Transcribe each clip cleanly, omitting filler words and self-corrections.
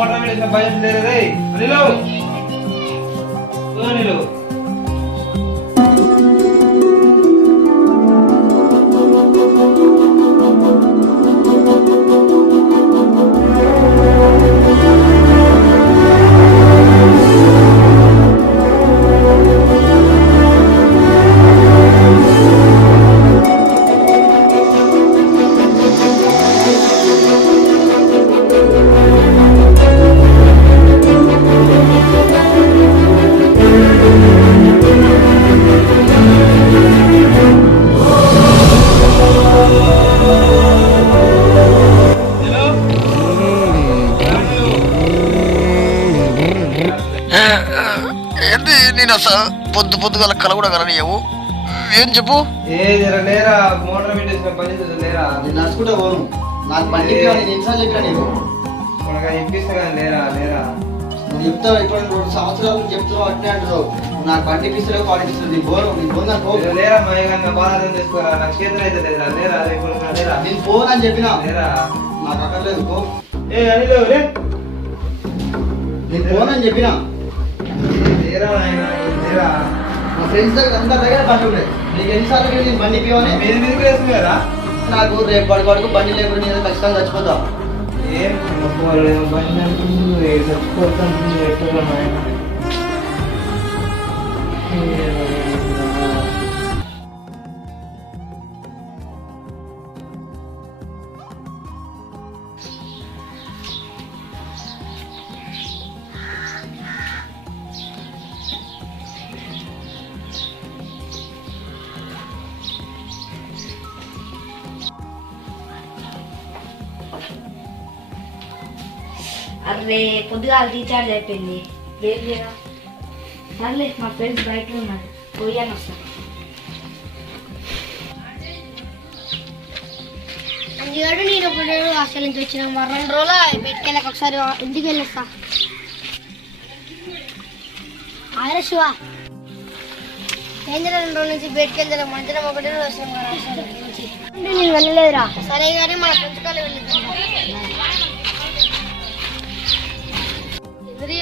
Motor పెట్టిన బయట లేదే అనిలు అనిలు ఏంటి నేను పొద్దు పొద్దుగల కల కూడా కలనియవు ఏం చెప్పు. లేరా మోటార్ పెట్టేసిన పని లేరా నేను నడుచుకుంటా పోను. నాకు బండి ఎన్నిసార్లు చెప్పినా నీకు ఇప్పిస్తా కానీ లేరా లేరా నువ్వు చెప్తావు ఇప్పుడు 2 సంవత్సరాల నుంచి చెప్తున్నావు అట్నే అంటున్నావు. నాకు బండి ఇప్పిస్తలేవు కాలేజ్ ఇస్తుంది నీ పోను నేను పోను నాకు లేరా మా బాధ తీసుకోరా నాకు చేతులు అయితే లేదురా లేరా లేరా నేను పోను అని చెప్పినా లేరా నాకు అక్కర్లేదు పో. అనిలు నేను పోను అని చెప్పినా లేరా లేరా మా ఫ్రెండ్స్ దగ్గర అందరి దగ్గర బండి ఉన్నాయి. నీకు ఎన్నిసార్లు నేను బండి ఇప్పివని మీద మీదకి వేసుకున్నారా నాకు రేపు పడుకోవడానికి బండి లేకుండా నేను ఖచ్చితంగా చచ్చిపోతా. ఏం బండి అంటుంది చచ్చిపోతుంది ఎట్లా అరే పొద్దుగా రీఛార్జ్ అయిపోయింది. ఏం లేదా సర్లే మా ఫ్రెండ్స్ బయట ఉన్నారు పోయాను వస్తాను. అందుకని నేను ఇప్పుడు హాస్టల్ నుంచి వచ్చిన 2 రోజులు పెట్టుకెళ్ళక ఒకసారి ఇంటికి వెళ్ళొస్తా. ఆరే శివ ఏం 2 రోజుల నుంచి బయటకెళ్తా మధ్యాహ్నం 1 రోజు వస్తున్నాం నేను వెళ్ళలేదురా. సరే కానీ మన ఫ్రెండ్స్ కాలే వెళ్ళిద్దాం.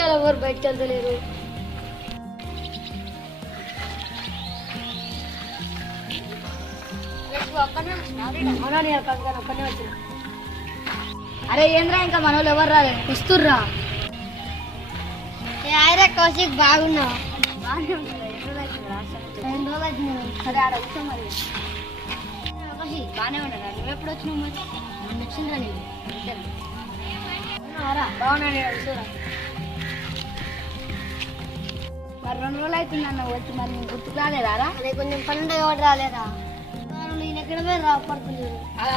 ఎవరు బయటకు వెళ్తలేరు. అరే ఏంద్రా ఇంకా మన వాళ్ళు ఎవరు రాలేదు వస్తుర్రా. కౌశిక్ బాగున్నావు సరే ఆడ వచ్చా మరి బాగానే ఉన్నారా నువ్వు ఎప్పుడు వచ్చినావు మరి వచ్చిందిరా నేను బాగున్నాడు మరి 2 రోజులు అవుతుంది అన్న వచ్చి మరి నేను గుర్తుకు రాలేదా. అదే కొంచెం పనుండే ఎవరు రాలేదా నేను ఎక్కడ పోయి రాపడుతుంది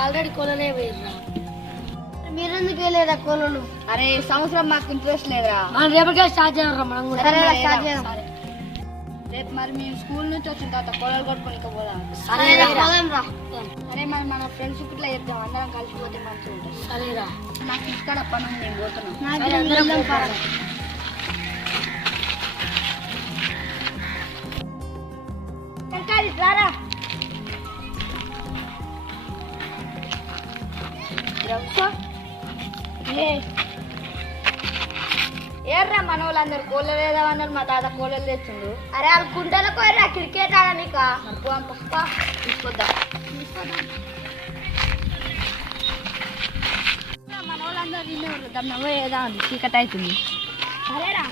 ఆల్రెడీ కోలలే పోయిర్రా. మీరెందుకు వెళ్ళేదా కోలలు. అరే సంవత్సరం మాకు ఇంట్రెస్ట్ లేదురా మనం రేపటికే స్టార్ట్ చేయాలరా మనం కూడా. స్టార్ట్ చేద్దాం రేపు మరి మేము స్కూల్ నుంచి వచ్చిన తర్వాత కోలలు కొట్టుకొని పోదాం. సరే మరి మన ఫ్రెండ్స్ ఇట్లా చెప్తాం అందరం కలిసిపోతే మంచిగా ఉంటుంది. సరేరా నాకు ఇక్కడ పని ఉంది నేను పోతున్నాను. రారా ఏర్రా మన వాళ్ళందరు కోళ్ళు లేదన్నారు మా తాత కోళ్ళలు తెచ్చిండు. అరే వాళ్ళు కుంటలకు పోయిరా క్రికెట్ ఆడనిక తీసుకొద్దాం మన వాళ్ళందరూ తినేవాళ్ళు దమ్మ పోయేదా ఉంది చీకటి అవుతుంది. సరేరా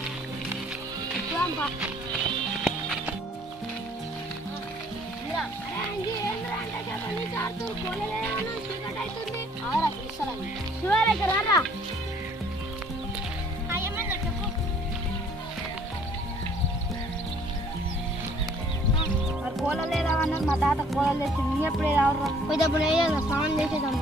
కోళ్ళ లేదా అన్నారు మా తాత కోళ్ళలు తెచ్చి నీ ఎప్పుడే రావరా పోయినప్పుడు వేయాలి స్నానం చేసేద్దాం.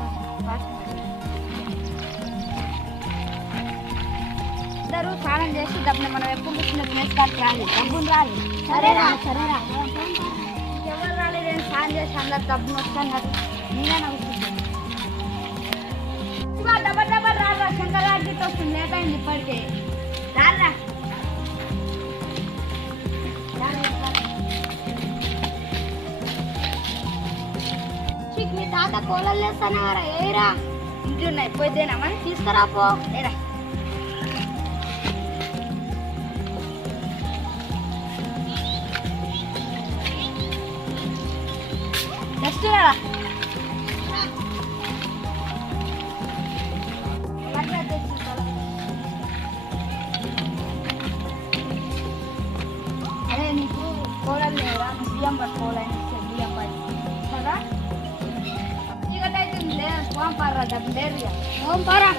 అందరూ స్నానం చేసి డబ్బులు మనం ఎప్పుడు కూర్చున్న ప్లేస్ కాడికి రాలి డబ్బులు రాలి. సరేరా సరేరా ఎవరు రాలేదు నేను స్నానం చేసి అందరు డబ్బులు వస్తున్నారు నేనే నవ్వుతుంది. డబ్బర్ డబ్బర్ రారా శంకరాజీతో వస్తుంది లేట్ అయింది ఇప్పటికే రారా. మీ తాత కోళ్ళలు వేస్తానారా ఏరా ఇంటి ఉన్నాయి పోయితేనా మరి తీసుకురా పో. వస్తున్నారా అరే నీకు కూరలు లేదా నువ్వు బియ్యం పట్టుకోవాలని బియ్యం పట్టి కదా చీకటి అవుతుంది లేదు పోం పారా డబ్బు లేదు పోం పారా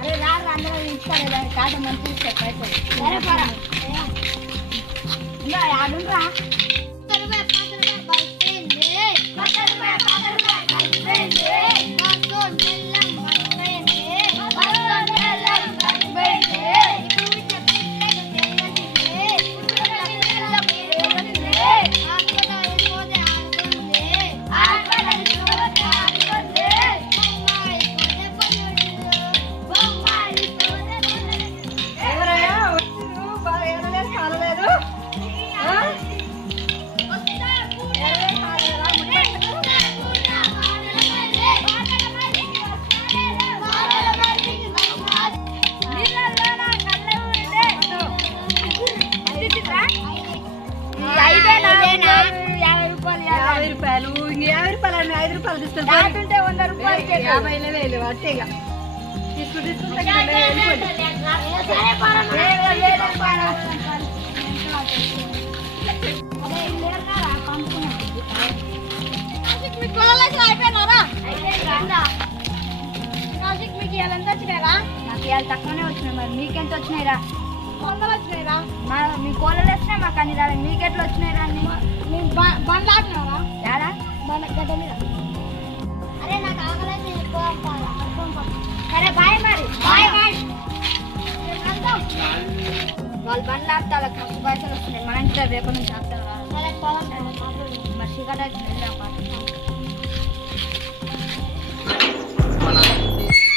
అరే రారు అందరూ ఇస్తారు దాన్ని కాట మంచి ఇస్తారు పైసలు సరే పారా ఇంకా యాడుండ్రా తీసుకుంటే 100 రూపాయలు 50 అట్టేగా నాకు ఇవాళ తక్కువనే వచ్చినాయి మరి మీకెంత వచ్చినాయిరా 100 వచ్చినాయిరా మీ కోళ్ళలు వచ్చినాయి మాకు అన్ని రాలేదు మీకెట్లు వచ్చినాయిరా బండ్లు ఆపినారా యాడా గడ్డ మీద అరే నాకు ఆకలి సరే బాయ్ మరి బాయ్ బాయ్ వాళ్ళు బండ్లు ఆపితే వాళ్ళకి మస్తు పైసలు వస్తున్నాయి మన ఇంట్లో రేపు నుంచి ఆపుతాం మరి సిగరెట్ వెళ్దాం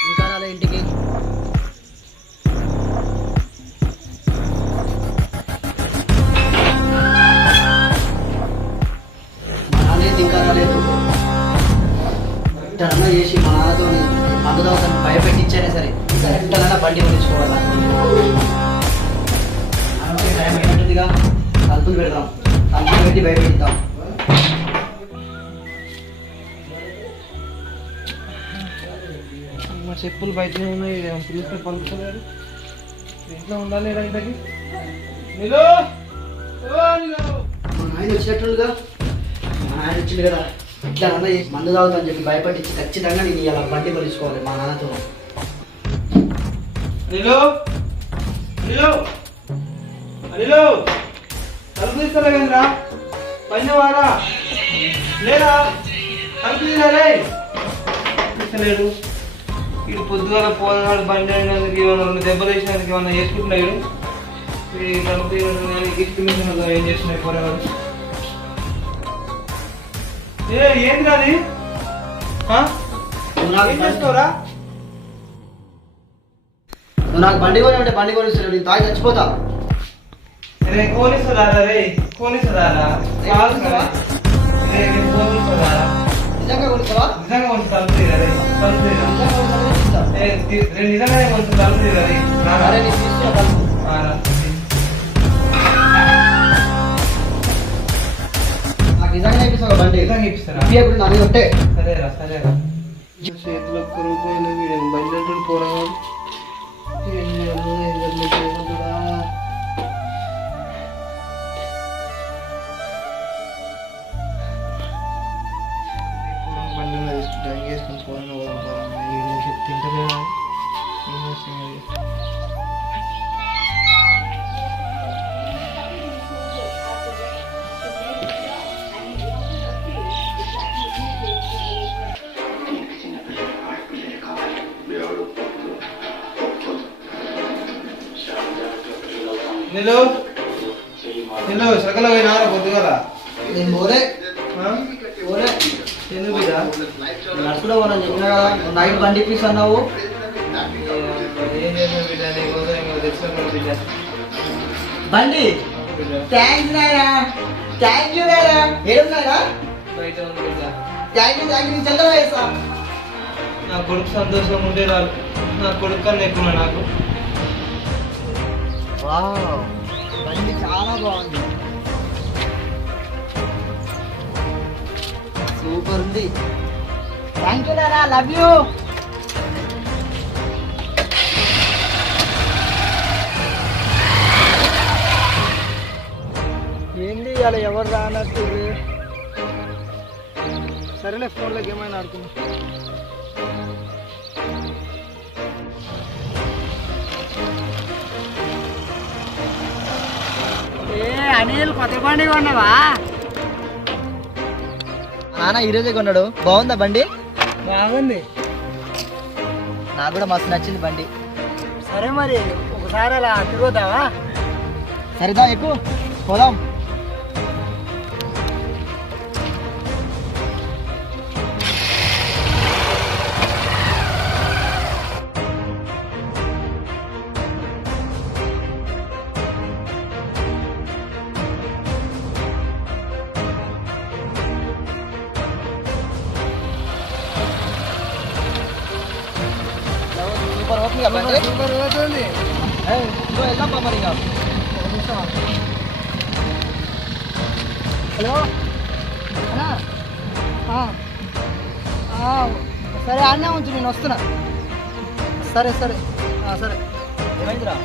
ఇంకా రాలే ఇంటికి ఇంకా రాలేదు ఎట్టన్నా చేసి మా నాన్నతో మందు దోశను భయపెట్టించైనా సరే ఎట్టనైనా బండి కొనిచ్చుకోవాలా టైం అయినట్టుగా తలుపులు పెడదాం తలుపులు పెట్టి భయపెట్టిద్దాం మా చెప్పులు బయటనే ఉన్నాయి పిలిస్తే పలుకుతలేడు ఇంట్లో ఉండాలి ఇంతకి మా నాయన వచ్చినట్లుగా మా నాయన వచ్చింది కదా ఇట్లా అన్న చేసి మందు తాగుతాను చెప్పి భయపట్టించి ఖచ్చితంగా నేను ఇలా బండి కొలుచుకోవాలి మా నాన్నతో తలుపు తీసుకోలేదురా పైన వారా లేదా తలుపు తీసుకోలేడు ఇటు పొద్దుగాల పోనాడు బండి అయినందుకు ఏమన్నా దెబ్బలు వేసినందుకు ఏమన్నా చేసుకుంటున్నాడు ఈ తలుపు గిఫ్ట్ మిషన్ ఏం చేస్తున్నాడు పోరాడు ఏంది అది ఏం చేస్తావురా నువ్వు నాకు బండి కొని అంటే బండి కొనిస్తాడు నేను తాగి చచ్చిపోతా రే కోనిస్తుందా రే కోనిస్తుందా నిజంగా కొనిస్తావా నిజంగా కొంచెం తలుపు రే నిజంగానే కొంచెం తలుపు రే అరే నేను తీసుకున్నా తలుపు నాకు నిజంగా ఇప్పిస్తావు బండి నిజంగా ఇప్పిస్తారా ఇప్పుడు నన్ను కొట్టే సరేరా సరేరా చేతిలో ఒక్క రూపాయలు వీడు బండి అంటాడు పోరాడు బండి తీసుకుంటా వేసుకొని పోరాను తింటలే ఏం చేస్తాను సకల పోయినారా పొద్దుగల నేను పోలే పోలే ఎందుకు బిడ్డ నడుచుకుంటా పోనని చెప్పినా కదా నైట్ బండి ఇప్పిస్తా అన్నావు ఏం చేసావు బిడ్డ నీకోసం ఇంకా తెచ్చుకున్నావు బిడ్డ బండి థ్యాంక్స్ నాయనా థ్యాంక్ యూ నాయనా ఏడున్నాయనా బయట ఉంది బిడ్డ థ్యాంక్ యూ నేను చంద్ర వేస్తా నా కొడుకు సంతోషం ఉంటే రాదు నా కొడుకు కన్నా ఎక్కువ నాకు బండి చాలా బాగుంది సూపర్ ఉంది. థ్యాంక్ యూ లేరా, లవ్ యూ. ఏంది అలా ఎవరు రానట్టు? సరేలే, ఫోన్లోకి ఏమైనా ఆడుకున్నా. అనిల్ కొత్త బండి కొన్నావా? నాన్న ఈరోజే కొన్నాడు. బాగుందా బండి? బాగుంది. నాకు కూడా మస్తు నచ్చింది బండి. సరే మరి ఒకసారి అలా తిరుగుతావా? సరేదా, ఎక్కువ పోదాం. సూపర్ ఓకే బండి. సూపర్ పోతుంది. వెళ్దాం మరి. హలో అన్నా, సరే అన్నే ఉంచు, నేను వస్తున్నా. సరే సరే సరే. ఏమైందిరా?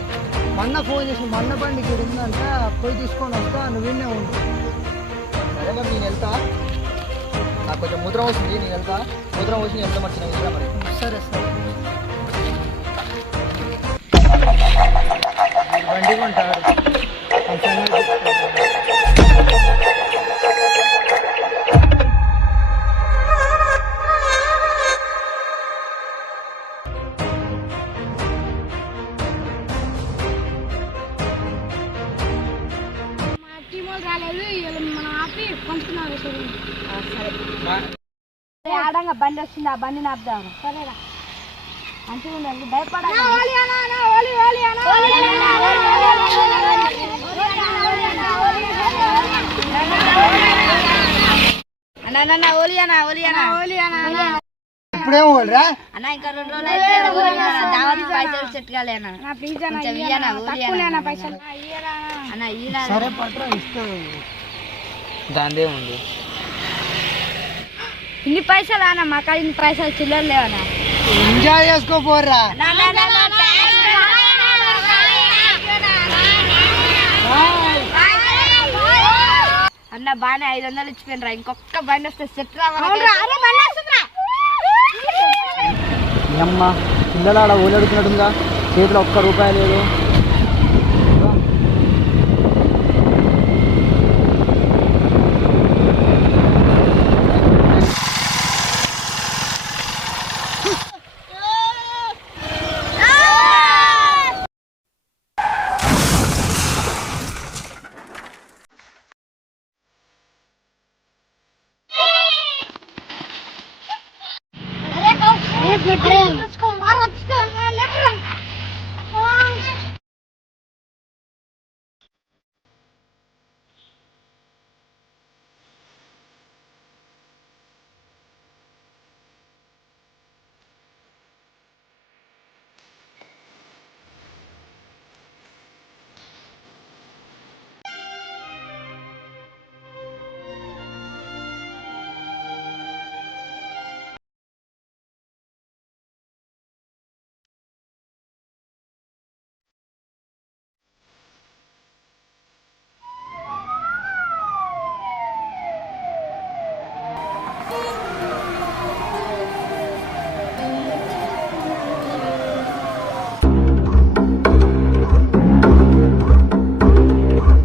మొన్న ఫోన్ చేసి మొన్న బండికి ఉందంట, పోయి తీసుకొని వస్తా, నువ్వు విన్నే ఉండు. సరే మరి నేను వెళ్తా. నాకు కొంచెం మూత్రం వస్తుంది, నేను వెళ్తా. మూత్రం వచ్చి నేను వెళ్తా మరి. వెళ్తా మరి. సరే సరే. బండి కొంటాడు. ఆడంగా బండి వస్తుంది, ఆ బండి నాపుదాం. సరేరా, మంచిగా ఉండండి, భయపడాలి. అన్నా ఓలియానా ఓలియానా ఓలియానా ఇప్పుడేమో వాళ్ళరా అన్న, ఇంకా 2 రోజులు అయితే దావత్ పైసలు సెట్ కాలే అన్న. పైసలు అన్న ఈయన. సరే పట్రా, ఇస్తాను. దాందే ఉంది. ఇన్ని పైసలు అన్న, మాకు ఇన్ని పైసలు చిల్లర లేవన్నా. ఎంజాయ్ చేసుకోపోర్రా. అన్న బాగానే 500 ఇచ్చిపోయినరా, ఇంకొక బండి వస్తే సెట్ రావాలి. మీ అమ్మ పిల్లలు ఆడ ఊలెడుతున్నట్టుగా, చేతిలో ఒక్క రూపాయి లేదు.